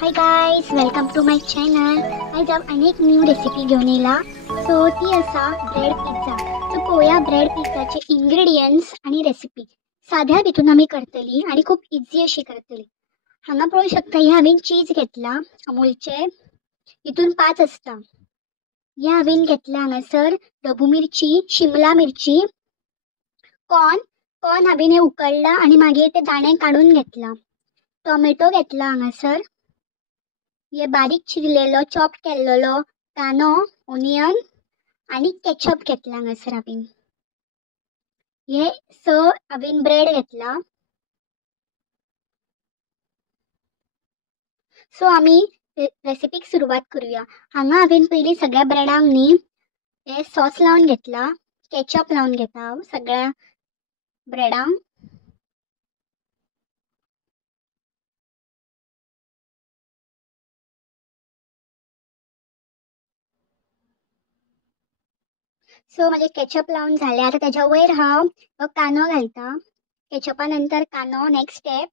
High guys, welcome to my channel. आज हांव अनेक न्यू रेसिपी घेवन येयला. सो ती आसा ब्रेड पिझ्झा. सो पळोवया ब्रेड पिझ्झाचे इंग्रेडियंट्स आणि रेसिपी. साध्या भितून आमी करतली आणि खूप इझी अशी करतली. हांगा पळोवंक शकता, हे हांवें चीज घेतला अमूलचे. हितून 5 आसता. हे हांवें घेतला हांगासर ढबू मिरची, शिमला मिरची, कॉर्न हांवें हे उकडला आणि मागीर ते दाणे काढून घेतला. टोमॅटो घेतला हांगासर. हे बारीक चिरलेलो चॉप केल्लो कांदो, ओनियन आणि केचप घेतला हांगासर हांवें. हे हांवें ब्रेड घेतला. सो आमी रेसिपीक सुरवात करूया. हांगा हांवें पयलीं सगळ्या ब्रेडांक न्ही हे सॉस लावन घेतला. केचप लावन घेता हांव सगळ्या ब्रेडांक. सो माझे केचप लावन झाले. आता त्याच्या वयर हांव कांदो घालता. केचपा नंतर कांदो नेक्स्ट स्टेप.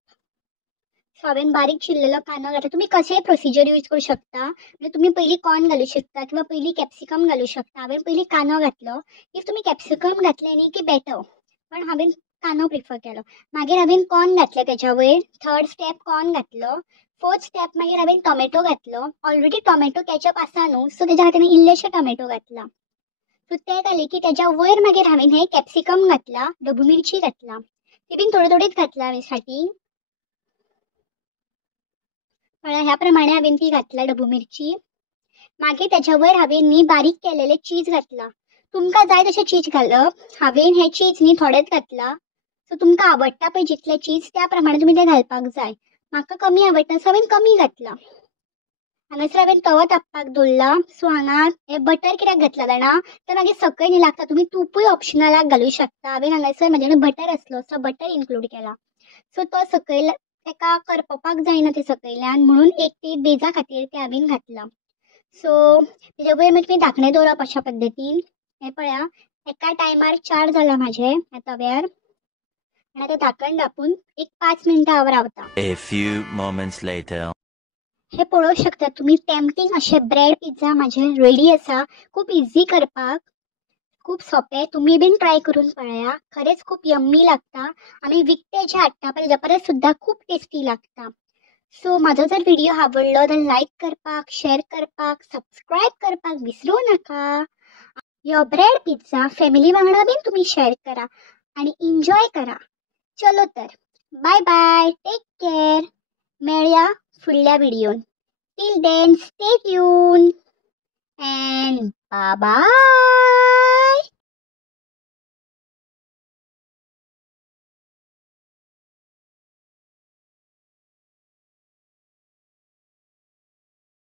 सो हांवें बारीक चिरलेलो कांदो घातला. तुम्ही कशेंय प्रोसिजर यूज करूं शकता. म्हणजे तुम्ही पयलीं कॉर्न घालूं शकता किंवा पयलीं कॅप्सिकम घालूं शकता. हांवें पयलीं कांदो घातलो. इफ तुम्ही कॅप्सिकम घातले न्ही की बेटर, पण हांवें कांदो प्रिफर केलो. मागीर हांवें कॉर्न घातले त्याच्या वयर. थर्ड स्टेप कॉर्न घातलो. फोर्थ स्टेप मागीर हांवें टोमॅटो घातलो. ऑलरेडी टोमॅटो केचप आसा न्हू, सो तेच्या खातीर इल्लेशे टोमॅटो घातला. सो ते घाले की त्याच्या वयर मागीर हांवें हे कॅप्सिकम घातला, ढबू मिरची घातला. ती बीन थोडी थोडीच घातला हांवें स्टार्टींग. ह्या प्रमाणे हांवें ती घातला ढबू मिरची. मागीर त्याच्या वयर हांवें न्ही बारीक केलेले चीज घातला. तुमकां जाय तशें चीज घालप. हांवें हे चीज न्ही थोडेच घातला. सो तुमकां आवडटा पळय जितले चीज त्या प्रमाणे तुमी ते घालपाक जाय. म्हाका कमी आवडटा सो हांवें कमी घातला. हांगासर हांवें तवो तापपाक दवरला. सो हांगा हे बटर कित्याक घातला जाणा, तर मागीर सकयल न्ही लागता. तुमी तुपूय ऑप्शनलाक घालूं शकता. हांवें हांगासर म्हाजे कडेन बटर आसलो सो बटर इन्क्लूड केला. सो तो सकयल तेका करपपाक जायना ते सकयल्यान, म्हणून एक ते बेजा खातीर ते हांवें घातला. सो तेजे वयर मागीर तुमी धाकणें दवरप अशा पद्दतीन. हे पळया, एका टायमार 4 जाला म्हाजे ह्या तव्यार. आनी आतां धाकण धापून एक 5 मिनटां हांव रावता. A few moments later. हे पळोवंक शकता तुम्ही, टेम्पटिंग असे ब्रेड पिझ्झा माझे रेडी आसा. खूप इझी करपाक, खूप सोपे. तुम्ही बीन ट्राय करून पळया. खरेच खूप यम्मी लागता. आम्ही विकते जे हाडटा पळय तेच्या परस सुद्धा खूप टेस्टी लागता. सो माझो जर व्हिडिओ आवडलो तर लाईक करपाक, शेअर करपाक, सबस्क्राईब करपाक विसरू नका. यो ब्रेड पिझ्झा फॅमिली वांगडा बीन तुम्ही शेअर करा आणि एन्जॉय करा. चलो तर, बाय बाय, टेक केअर. मेळया फुडल्या व्हिडिओन. Till then, stay tuned and bye bye.